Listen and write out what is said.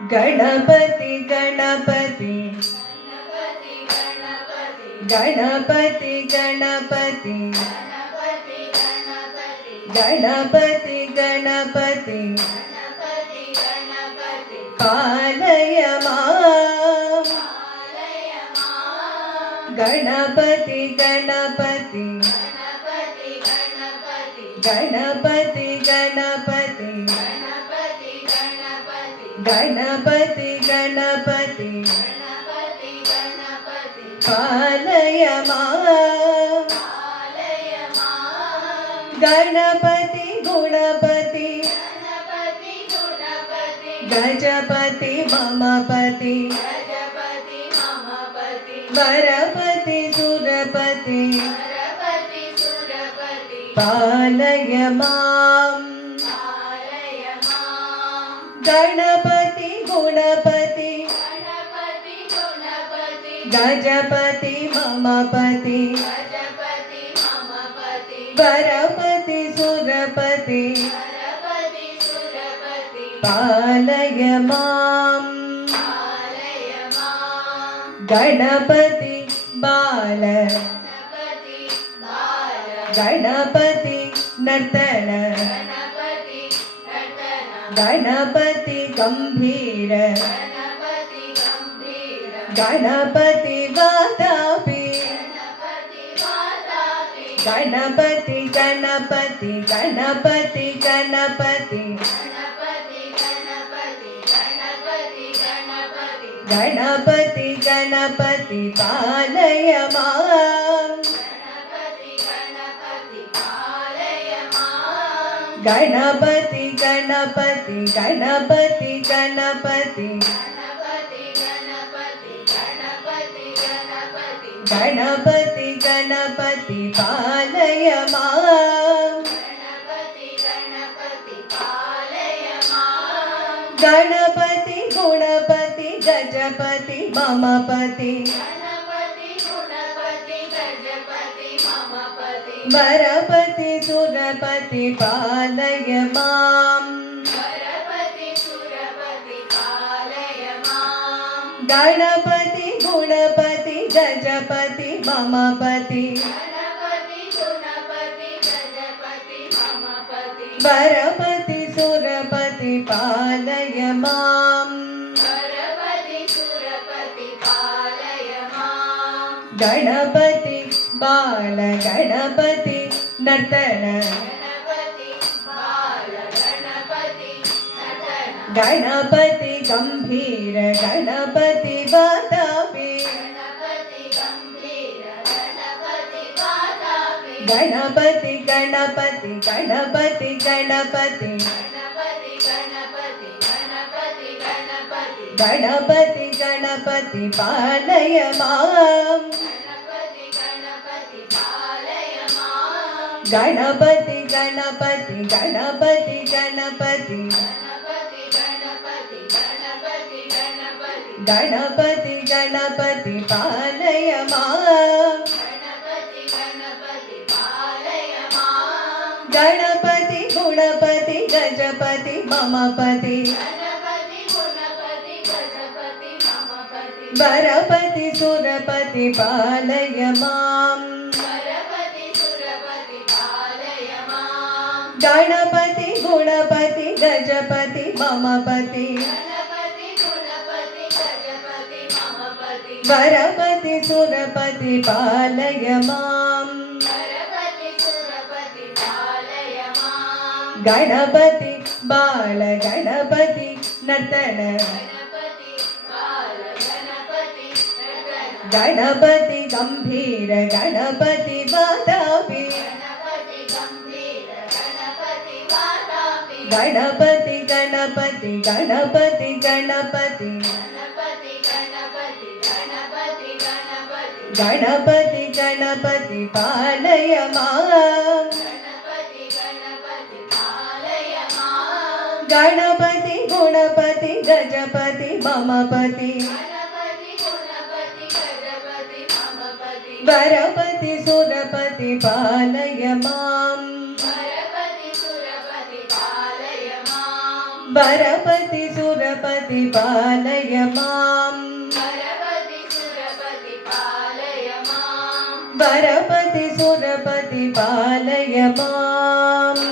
गणपति गणपति गणपति गणपति गणपति गणपति पालय मां गणपति गणपति गणपति गणपति गणपति गणपति पालय मां गणपति गुणपति गजपति ममपति वरपति सुरपति पालय मां गणपति गुणपति गजपति ममपति वरपति सुरपति पालय मां गणपति बाल गणपति नर्तन गणपति गंभीर गणपति वातापि गणपति गणपति गणपति गणपति गणपति गणपति पालय मां गणपति गणपति गणपति गणपति गणपति गणपति पालय मां गणपति गुणपति गजपति ममपति वरपति सुरपति पालय मां गणपति गुणपति गजपति ममपति वरपति सुरपति पालय मां गणपति बाल गणपति नर्तन गणपति गंभीर गणपति वातापि गणपति गणपति गणपति गणपति गणपति गणपति पालय मां गणपति गणपति गणपति गणपति गणपति गणपति पालय मां गणपति गुणपति गजपति ममपति वरपति सुरपति पालय मां गणपति गुणपति गजपति ममपति वरपति सुरपति पालय मां गणपति बाल गणपति नर्तन गणपति गंभीर गणपति वातापि गणपति गणपति गणपति गणपति गणपति गणपति पालय मां गणपति गुणपति गजपति ममपति वरपति सुरपति पालय मां वरपति सुरपति सुरपति पालय माम् वरपति सुरपति पालय माम्